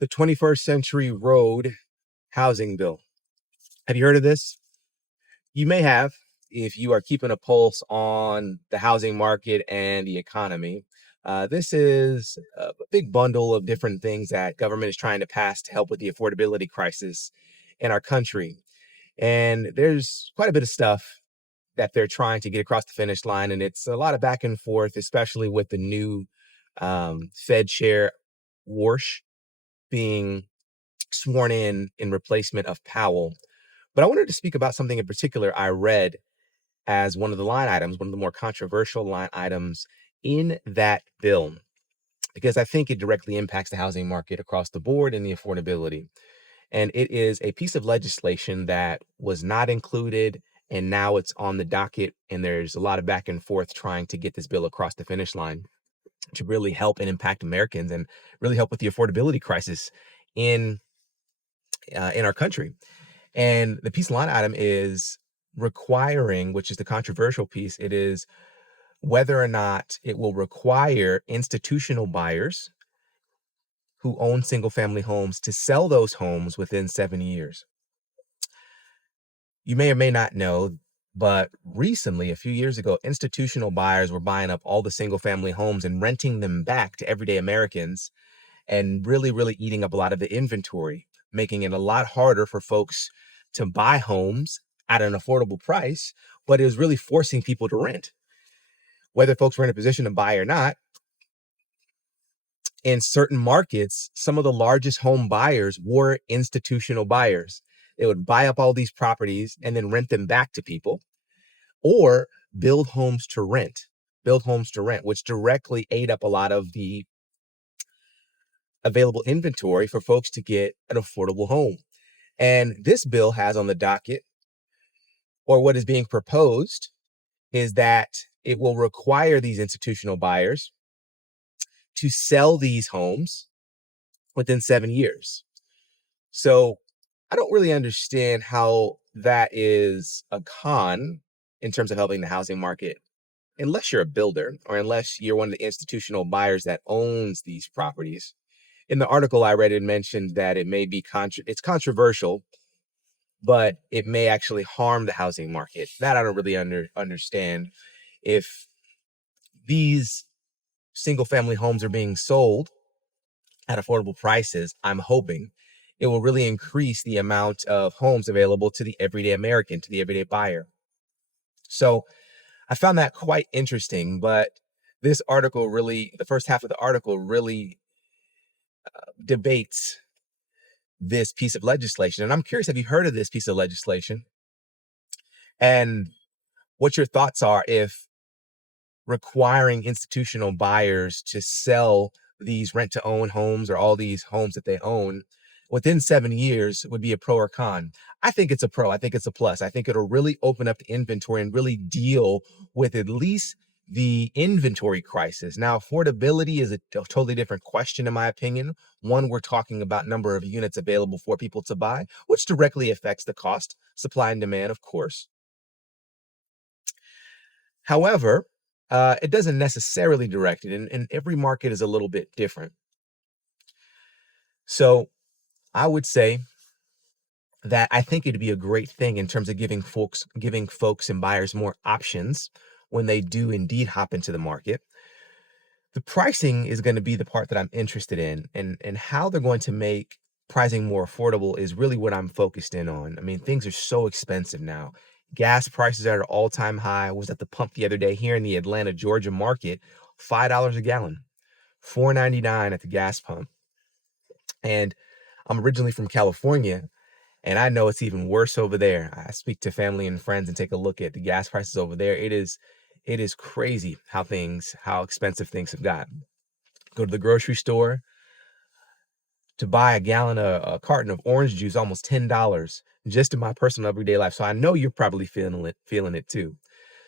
The 21st Century Road Housing Bill. Have you heard of this? You may have if you are keeping a pulse on the housing market and the economy. This is a big bundle of different things that government is trying to pass to help with the affordability crisis in our country. And there's quite a bit of stuff that they're trying to get across the finish line. And it's a lot of back and forth, especially with the new Fed chair, Warsh, being sworn in replacement of Powell. But I wanted to speak about something in particular I read as one of the line items, one of the more controversial line items in that bill, because I think it directly impacts the housing market across the board and the affordability. And it is a piece of legislation that was not included, and now it's on the docket. And there's a lot of back and forth trying to get this bill across the finish line to really help and impact Americans and really help with the affordability crisis in in our country. And the piece line item is requiring, which is the controversial piece, it is whether or not it will require institutional buyers who own single family homes to sell those homes within 7 years. You may or may not know, but recently, a few years ago, institutional buyers were buying up all the single family homes and renting them back to everyday Americans and really eating up a lot of the inventory, making it a lot harder for folks to buy homes at an affordable price, but it was really forcing people to rent. Whether folks were in a position to buy or not, in certain markets, some of the largest home buyers were institutional buyers. They would buy up all these properties and then rent them back to people, or build homes to rent, which directly ate up a lot of the available inventory for folks to get an affordable home. And this bill has on the docket, or what is being proposed, is that it will require these institutional buyers to sell these homes within 7 years. So I don't really understand how that is a con in terms of helping the housing market, unless you're a builder or unless you're one of the institutional buyers that owns these properties. In the article I read, it mentioned that it may be it's controversial, but it may actually harm the housing market. That I don't really understand. If these single family homes are being sold at affordable prices, I'm hoping it will really increase the amount of homes available to the everyday American, to the everyday buyer. So I found that quite interesting, but this article really, the first half of the article really debates this piece of legislation. And I'm curious, have you heard of this piece of legislation? And what your thoughts are if requiring institutional buyers to sell these rent to own homes or all these homes that they own within 7 years would be a pro or con. I think it's a pro. I think it's a plus. I think it'll really open up the inventory and really deal with at least the inventory crisis. Now, affordability is a totally different question, in my opinion. One, we're talking about number of units available for people to buy, which directly affects the cost, supply and demand, of course. However, it doesn't necessarily direct it, and every market is a little bit different. So I would say that I think it'd be a great thing in terms of giving folks and buyers more options when they do indeed hop into the market. The pricing is going to be the part that I'm interested in, and how they're going to make pricing more affordable is really what I'm focused in on. I mean, things are so expensive now. Gas prices are at an all-time high. I was at the pump the other day here in the Atlanta, Georgia market, $5 a gallon, $4.99 at the gas pump. And I'm originally from California, and I know it's even worse over there. I speak to family and friends and take a look at the gas prices over there. It is crazy how expensive things have gotten. Go to the grocery store to buy a carton of orange juice, almost $10 just in my personal everyday life. So I know you're probably feeling it too.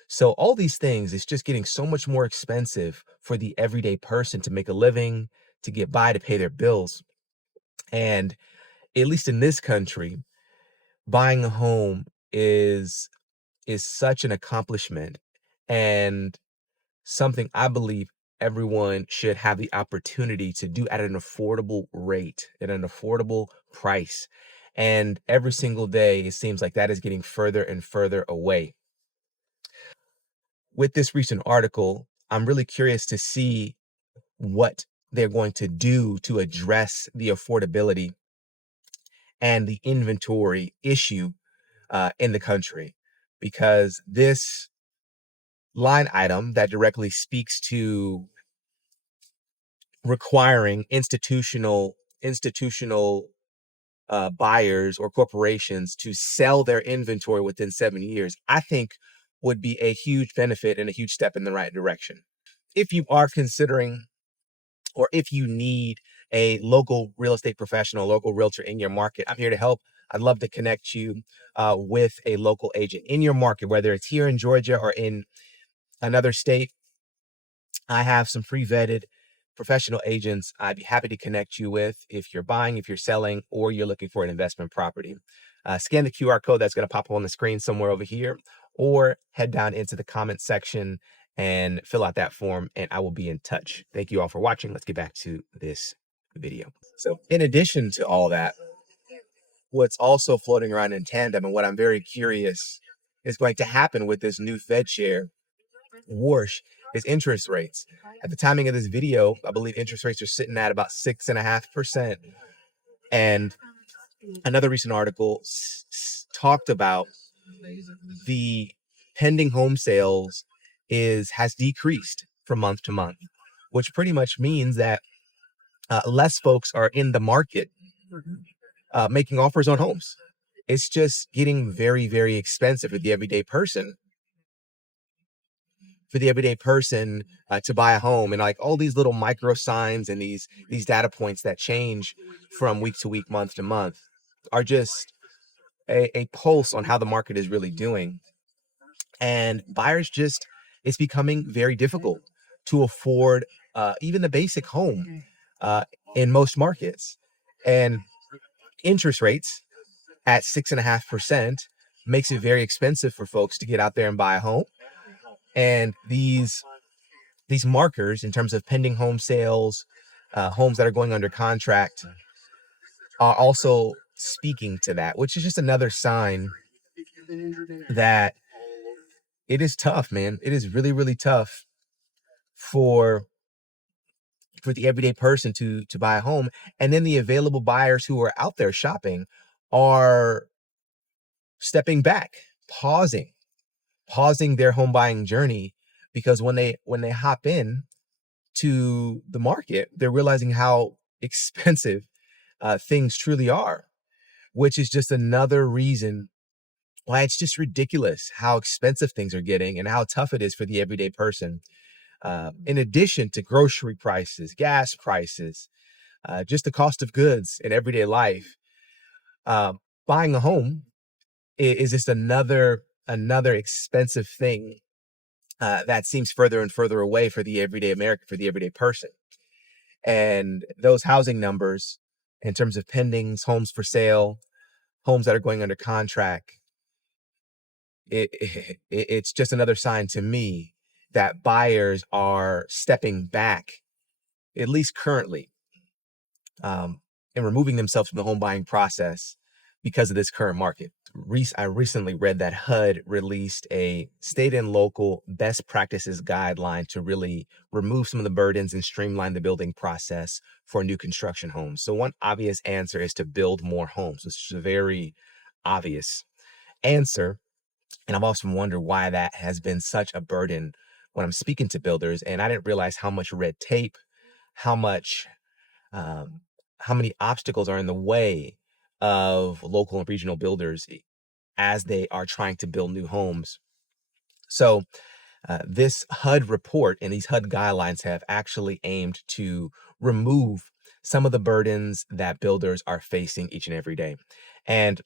So all these things, it's just getting so much more expensive for the everyday person to make a living, to get by, to pay their bills. And at least in this country, buying a home is such an accomplishment and something I believe everyone should have the opportunity to do at an affordable rate, at an affordable price. And every single day, it seems like that is getting further and further away. With this recent article, I'm really curious to see what they're going to do to address the affordability and the inventory issue in the country, because this line item that directly speaks to requiring institutional buyers or corporations to sell their inventory within 7 years, I think would be a huge benefit and a huge step in the right direction. If you are considering, or if you need a local real estate professional, local realtor in your market, I'm here to help. I'd love to connect you with a local agent in your market, whether it's here in Georgia or in another state. I have some pre-vetted professional agents I'd be happy to connect you with if you're buying, if you're selling, or you're looking for an investment property. Scan the QR code that's going to pop up on the screen somewhere over here, or head down into the comment section and fill out that form, and I will be in touch. Thank you all for watching. Let's get back to this video. So in addition to all that, what's also floating around in tandem, and what I'm very curious is going to happen with this new Fed chair, Warsh, is interest rates. At the timing of this video, I believe interest rates are sitting at about 6.5%. And another recent article talked about the pending home sales has decreased from month to month, which pretty much means that less folks are in the market making offers on homes. It's just getting very, very expensive for the everyday person to buy a home. And like all these little micro signs and these data points that change from week to week, month to month, are just a pulse on how the market is really doing. And buyers, just, it's becoming very difficult to afford even the basic home in most markets. And interest rates at 6.5% makes it very expensive for folks to get out there and buy a home. And these markers in terms of pending home sales, homes that are going under contract, are also speaking to that, which is just another sign that it is tough, man. It is really, really tough for the everyday person to buy a home. And then the available buyers who are out there shopping are stepping back, pausing their home buying journey, because when they hop in to the market, they're realizing how expensive things truly are, which is just another reason why it's just ridiculous how expensive things are getting and how tough it is for the everyday person. In addition to grocery prices, gas prices, just the cost of goods in everyday life, buying a home is just another expensive thing that seems further and further away for the everyday American, for the everyday person. And those housing numbers in terms of pendings, homes for sale, homes that are going under contract, it's just another sign to me that buyers are stepping back, at least currently, and removing themselves from the home buying process because of this current market. I recently read that HUD released a state and local best practices guideline to really remove some of the burdens and streamline the building process for new construction homes. So one obvious answer is to build more homes, which is a very obvious answer. And I've often wondered why that has been such a burden when I'm speaking to builders. And I didn't realize how much red tape, how many obstacles are in the way of local and regional builders as they are trying to build new homes. So this HUD report and these HUD guidelines have actually aimed to remove some of the burdens that builders are facing each and every day. And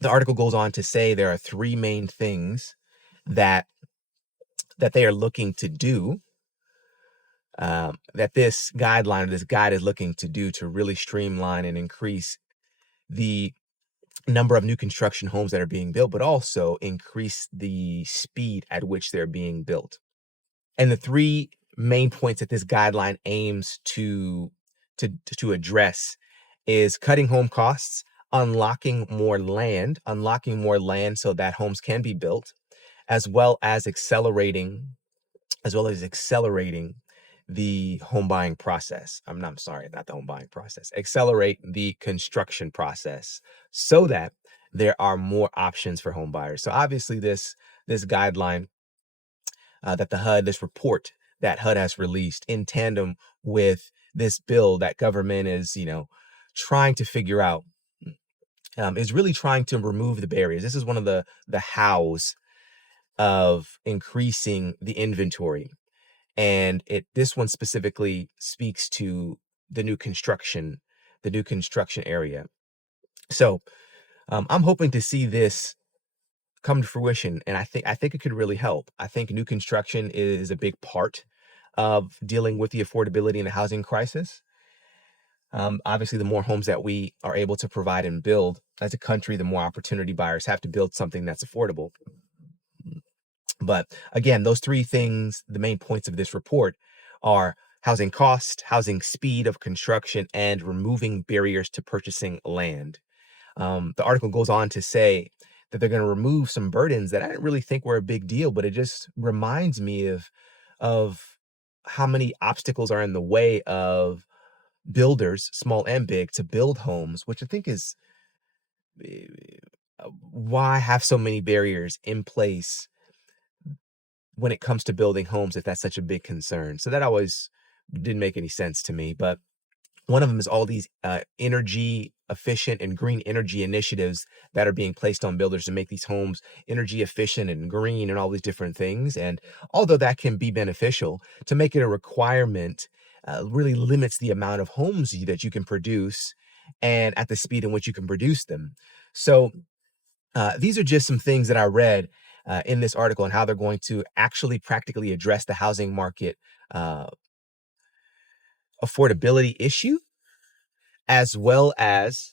the article goes on to say there are three main things that they are looking to do, that this guide is looking to do to really streamline and increase the number of new construction homes that are being built, but also increase the speed at which they're being built. And the three main points that this guideline aims to address is cutting home costs, unlocking more land so that homes can be built, as well as accelerating the home buying process. I'm sorry, not the home buying process. Accelerate the construction process so that there are more options for home buyers. So obviously this guideline this report that HUD has released in tandem with this bill that government is, trying to figure out, is really trying to remove the barriers. This is one of the hows of increasing the inventory. And this one specifically speaks to the new construction area. So I'm hoping to see this come to fruition, and I think it could really help. I think new construction is a big part of dealing with the affordability and the housing crisis. Obviously, the more homes that we are able to provide and build as a country, the more opportunity buyers have to build something that's affordable. But again, those three things, the main points of this report are housing cost, housing speed of construction, and removing barriers to purchasing land. The article goes on to say that they're going to remove some burdens that I didn't really think were a big deal, but it just reminds me of how many obstacles are in the way of builders, small and big, to build homes, which I think is why have so many barriers in place when it comes to building homes if that's such a big concern. So that always didn't make any sense to me. But one of them is all these energy efficient and green energy initiatives that are being placed on builders to make these homes energy efficient and green and all these different things. And although that can be beneficial, to make it a requirement really limits the amount of homes that you can produce and at the speed in which you can produce them. So these are just some things that I read in this article and how they're going to actually practically address the housing market uh, affordability issue, as well as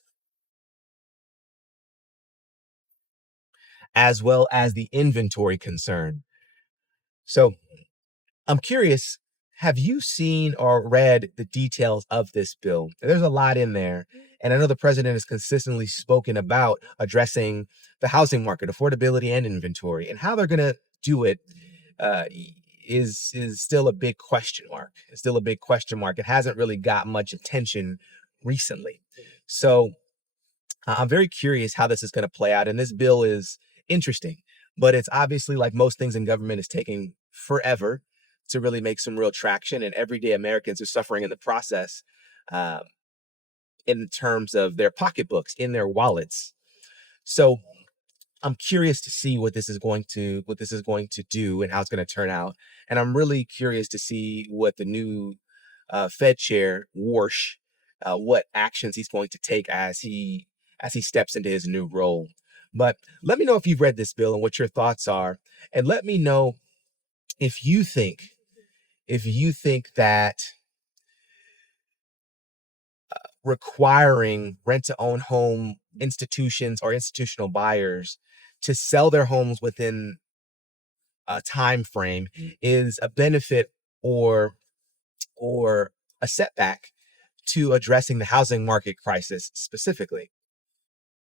the inventory concern. So I'm curious, have you seen or read the details of this bill? There's a lot in there. And I know the president has consistently spoken about addressing the housing market, affordability, and inventory, and how they're going to do it uh, is still a big question mark. It's still a big question mark. It hasn't really got much attention recently. So I'm very curious how this is going to play out. And this bill is interesting, but it's obviously, like most things in government, is taking forever to really make some real traction. And everyday Americans are suffering in the process, uh, in terms of their pocketbooks, in their wallets. So I'm curious to see what this is going to do and how it's going to turn out. And I'm really curious to see what the new Fed chair Warsh, what actions he's going to take as he steps into his new role. But let me know if you've read this bill and what your thoughts are, and let me know if you think that requiring rent-to-own home institutions or institutional buyers to sell their homes within a time frame is a benefit or a setback to addressing the housing market crisis specifically.